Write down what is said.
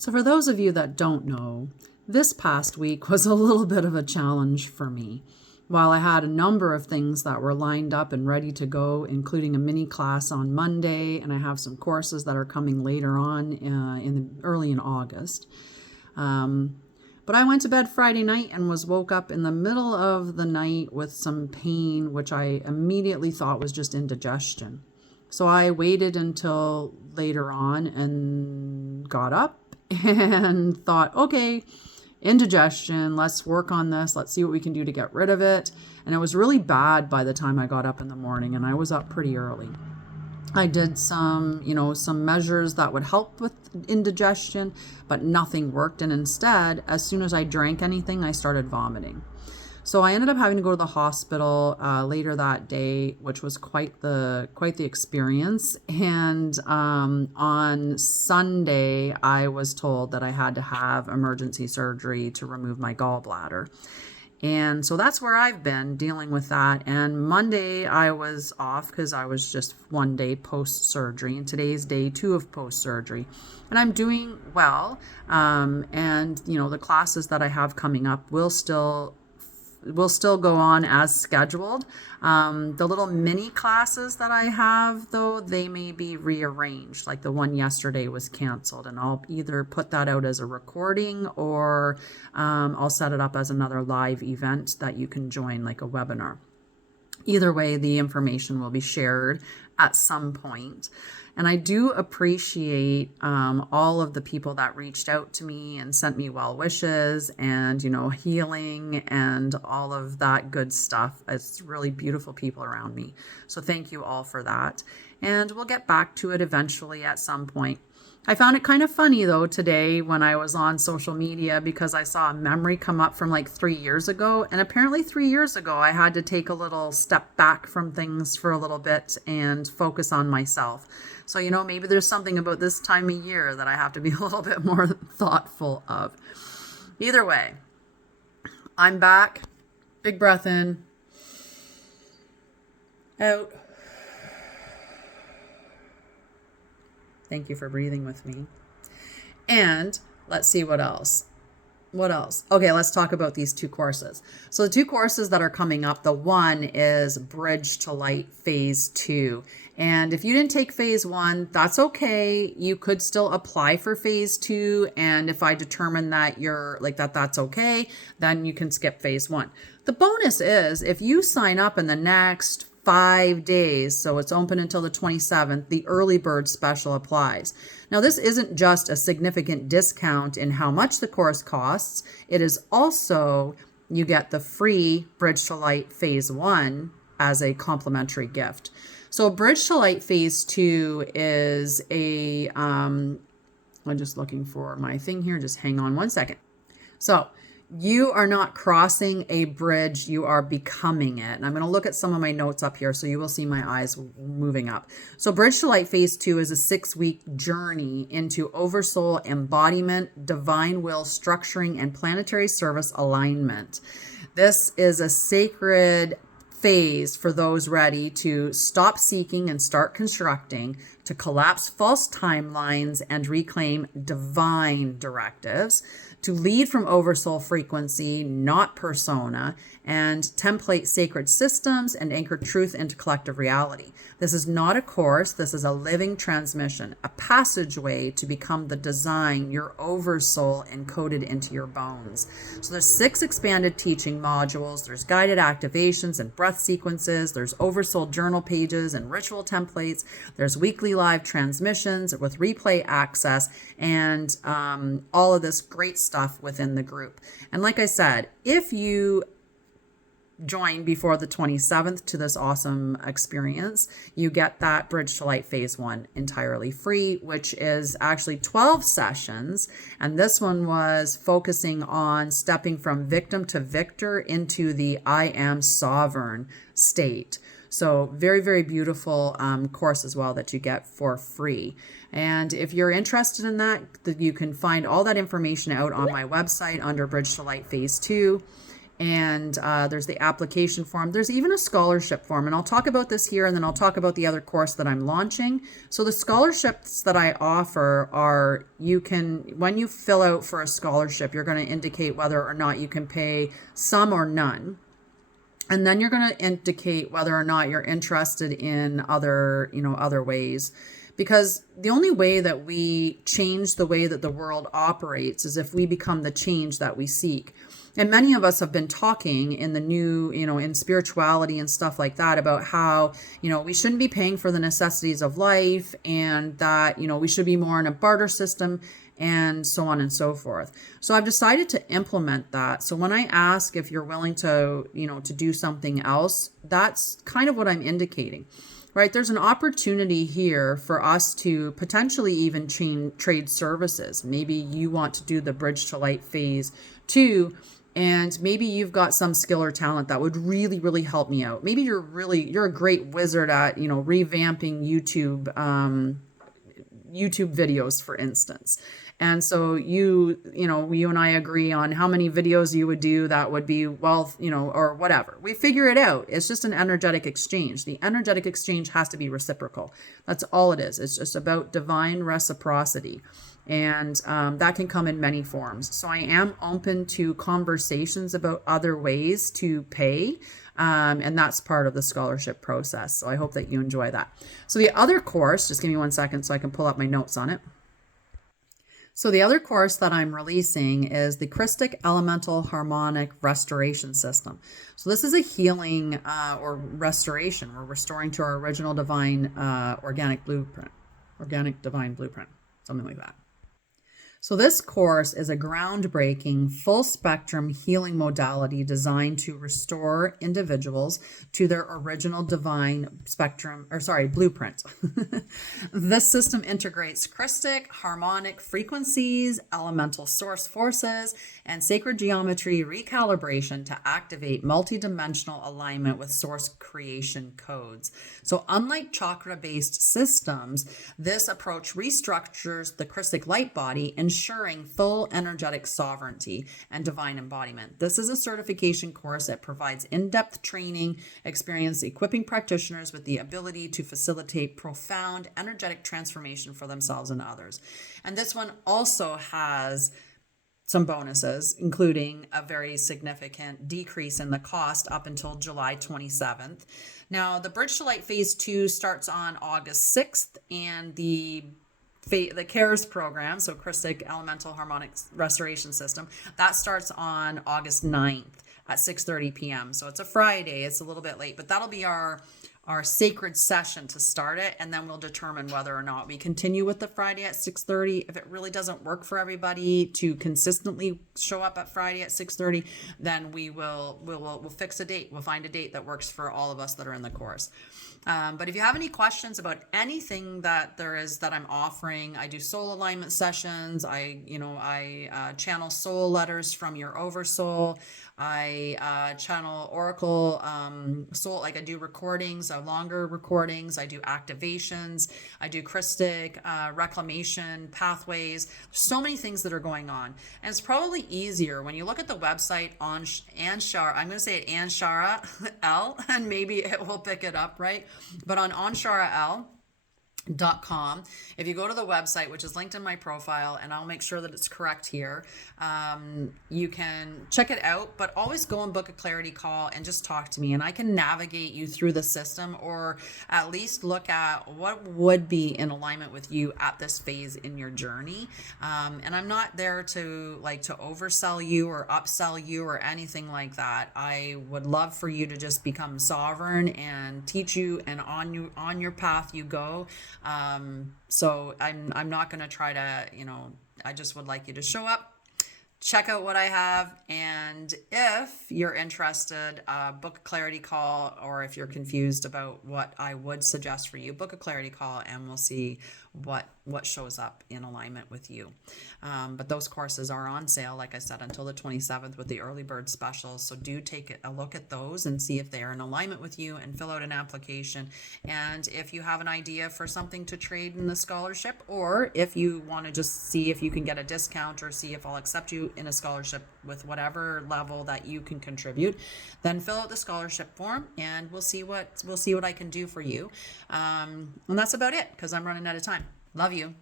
So for those of you that don't know, this past week was a little bit of a challenge for me. While I had a number of things that were lined up and ready to go, including a mini class on Monday, and I have some courses that are coming later on early in August. But I went to bed Friday night and was woke up in the middle of the night with some pain, which I immediately thought was just indigestion. So I waited until later on and got up and thought, okay, indigestion, let's work on this. Let's see what we can do to get rid of it. And it was really bad by the time I got up in the morning, and I was up pretty early. I did some measures that would help with indigestion, but nothing worked. And instead, as soon as I drank anything, I started vomiting. So I ended up having to go to the hospital later that day, which was quite the experience. And on Sunday, I was told that I had to have emergency surgery to remove my gallbladder. And so that's where I've been dealing with that. And Monday I was off because I was just one day post-surgery, and today's day 2 of post-surgery. And I'm doing well. And the classes that I have coming up will still go on as scheduled. The little mini classes that I have, though, they may be rearranged. Like the one yesterday was canceled, and I'll either put that out as a recording or I'll set it up as another live event that you can join, like a webinar. Either way, the information will be shared at some point. And I do appreciate all of the people that reached out to me and sent me well wishes and, healing and all of that good stuff. It's really beautiful people around me. So thank you all for that. And we'll get back to it eventually at some point. I found it kind of funny, though, today when I was on social media, because I saw a memory come up from like 3 years ago. And apparently 3 years ago, I had to take a little step back from things for a little bit and focus on myself. So, maybe there's something about this time of year that I have to be a little bit more thoughtful of. Either way, I'm back. Big breath in. Out. Thank you for breathing with me. And let's see what else. Okay, let's talk about these 2 courses. So the 2 courses that are coming up, the one is Bridge to Light Phase 2. And if you didn't take Phase 1, that's okay. You could still apply for Phase 2. And if I determine that you're like that's okay, then you can skip Phase 1. The bonus is if you sign up in the next 5 days, so it's open until the 27th, the early bird special applies. Now, this isn't just a significant discount in how much the course costs. It is also, you get the free Bridge to Light Phase 1 as a complimentary gift. So Bridge to Light Phase 2 is I'm just looking for my thing here. Just hang on one second. So you are not crossing a bridge, you are becoming it. And I'm going to look at some of my notes up here so you will see my eyes moving up. So Bridge to Light Phase 2 is a 6-week journey into Oversoul embodiment, divine will structuring, and planetary service alignment. This is a sacred phase for those ready to stop seeking and start constructing, to collapse false timelines and reclaim divine directives, to lead from oversoul frequency, not persona, and template sacred systems and anchor truth into collective reality. This is not a course. This is a living transmission, a passageway to become the design your oversoul encoded into your bones. So there's 6 expanded teaching modules. There's guided activations and breath sequences. There's oversoul journal pages and ritual templates. There's weekly live transmissions with replay access and all of this great stuff within the group. And like I said, if you join before the 27th to this awesome experience, you get that Bridge to Light Phase 1 entirely free, which is actually 12 sessions. And this one was focusing on stepping from victim to victor into the I am sovereign state. So very, very beautiful course as well that you get for free. And if you're interested in that, you can find all that information out on my website under Bridge to Light Phase 2. And there's the application form. There's even a scholarship form. And I'll talk about this here, and then I'll talk about the other course that I'm launching. So the scholarships that I offer are, when you fill out for a scholarship, you're going to indicate whether or not you can pay some or none. And then you're going to indicate whether or not you're interested in other ways. Because the only way that we change the way that the world operates is if we become the change that we seek. And many of us have been talking in the new, in spirituality and stuff like that about how, we shouldn't be paying for the necessities of life, and that, we should be more in a barter system, and so on and so forth. So I've decided to implement that. So when I ask if you're willing to, to do something else, that's kind of what I'm indicating. Right, there's an opportunity here for us to potentially even trade services. Maybe you want to do the Bridge to Light phase 2, and maybe you've got some skill or talent that would really, really help me out. Maybe you're a great wizard at, revamping YouTube videos, for instance. And so you and I agree on how many videos you would do that would be, or whatever. We figure it out. It's just an energetic exchange. The energetic exchange has to be reciprocal. That's all it is. It's just about divine reciprocity. And that can come in many forms. So I am open to conversations about other ways to pay. And that's part of the scholarship process. So I hope that you enjoy that. So the other course, just give me 1 second so I can pull up my notes on it. So the other course that I'm releasing is the Christic Elemental Harmonic Restoration System. So this is a healing or restoration. We're restoring to our original divine organic divine blueprint, something like that. So this course is a groundbreaking, full-spectrum healing modality designed to restore individuals to their original divine blueprint. This system integrates Christic, harmonic frequencies, elemental source forces, and sacred geometry recalibration to activate multidimensional alignment with source creation codes. So unlike chakra-based systems, this approach restructures the Christic light body, ensuring full energetic sovereignty and divine embodiment. This is a certification course that provides in-depth training experience, equipping practitioners with the ability to facilitate profound energetic transformation for themselves and others. And this one also has some bonuses, including a very significant decrease in the cost up until July 27th. Now, the Bridge to Light Phase 2 starts on August 6th, and the CARES program, so Christic Elemental Harmonic Restoration System, that starts on August 9th at 6:30 p.m. So it's a Friday, it's a little bit late, but that'll be our sacred session to start it, and then we'll determine whether or not we continue with the Friday at 6:30. If it really doesn't work for everybody to consistently show up at Friday at 6:30, then we'll fix a date. We'll find a date that works for all of us that are in the course. But if you have any questions about anything that there is that I'm offering, I do soul alignment sessions. I channel soul letters from your oversoul. I channel oracle soul, like I do recordings, longer recordings. I do activations. I do Christic reclamation pathways. So many things that are going on. And it's probably easier when you look at the website on Anshara. I'm going to say it Anshara'El, and maybe it will pick it up, right? But on Anshara'El.com. If you go to the website, which is linked in my profile, and I'll make sure that it's correct here, you can check it out, but always go and book a clarity call and just talk to me, and I can navigate you through the system, or at least look at what would be in alignment with you at this phase in your journey. And I'm not there to oversell you or upsell you or anything like that. I would love for you to just become sovereign and teach you, and on your path you go. So I'm not going to try to, I just would like you to show up, check out what I have, and if you're interested, book a clarity call, or if you're confused about what I would suggest for you, book a clarity call, and we'll see what shows up in alignment with you. But those courses are on sale, like I said, until the 27th with the early bird specials. So do take a look at those and see if they are in alignment with you and fill out an application. And if you have an idea for something to trade in the scholarship, or if you want to just see if you can get a discount or see if I'll accept you in a scholarship with whatever level that you can contribute, then fill out the scholarship form and we'll see what I can do for you. And that's about it because I'm running out of time. Love you.